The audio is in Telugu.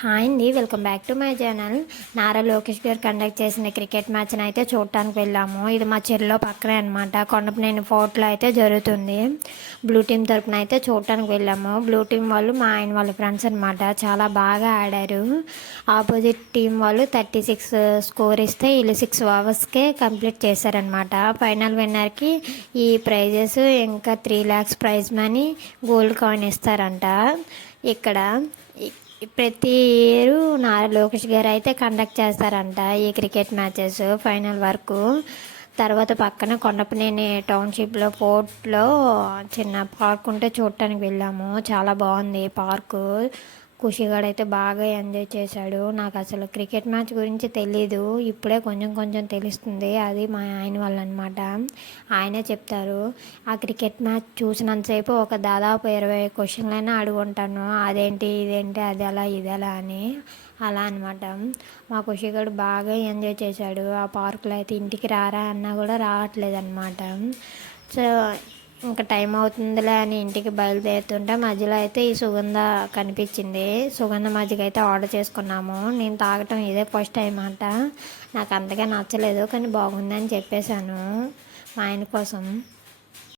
హాయ్ అండి, welcome back to my channel. Nara Lokesh గారు కండక్ట్ చేసిన క్రికెట్ మ్యాచ్ని అయితే చూడటానికి వెళ్ళాము. ఇది మా చెరువులో పక్కనే అనమాట. కొండపనేని ఫోర్ట్లో అయితే జరుగుతుంది. బ్లూ టీం తరపున అయితే చూడటానికి వెళ్ళాము. బ్లూ టీం వాళ్ళు మా ఆయన వాళ్ళ ఫ్రెండ్స్ అనమాట. చాలా బాగా ఆడారు. ఆపోజిట్ టీం వాళ్ళు 36 స్కోర్ ఇస్తే వీళ్ళు 6 ఓవర్స్కే కంప్లీట్ చేశారనమాట. ఫైనల్ విన్నర్కి ఈ ప్రైజెస్ ఇంకా 3 lakhs prize money, gold coin ఇస్తారంట. ఇక్కడ ప్రతి ఇయర్ నారా లోకేష్ గారు అయితే కండక్ట్ చేస్తారంట ఈ క్రికెట్ మ్యాచెస్ ఫైనల్ వరకు. తర్వాత పక్కన కొండపనేని టౌన్షిప్లో ఫోర్ట్లో చిన్న పార్క్ ఉంటే చూడటానికి వెళ్ళాము. చాలా బాగుంది పార్కు. ఖుషిగాడైతే బాగా ఎంజాయ్ చేశాడు. నాకు అసలు క్రికెట్ మ్యాచ్ గురించి తెలీదు, ఇప్పుడే కొంచెం కొంచెం తెలుస్తుంది. అది మా ఆయన వాళ్ళు అనమాట. ఆయనే చెప్తారు. ఆ క్రికెట్ మ్యాచ్ చూసినంతసేపు ఒక దాదాపు 20 క్వశ్చన్లైనా అడుగుంటాను. అదేంటి ఇదేంటి అది ఎలా ఇది ఎలా అని. అలా అనమాట. మా ఖుషిగాడు బాగా ఎంజాయ్ చేశాడు. ఆ పార్కులో అయితే ఇంటికి రారా అన్నా కూడా రావట్లేదు అనమాట. సో ఇంకా టైం అవుతుందిలే అని ఇంటికి బయలుదేరుతుంటే మధ్యలో అయితే ఈ సుగంధ కనిపించింది. సుగంధ మజ్జిగ అయితే ఆర్డర్ చేసుకున్నాము. నేను తాగటం ఇదే ఫస్ట్ టైం అంట. నాకు అంతగా నచ్చలేదు, కానీ బాగుందని చెప్పేశాను మా ఆయన కోసం.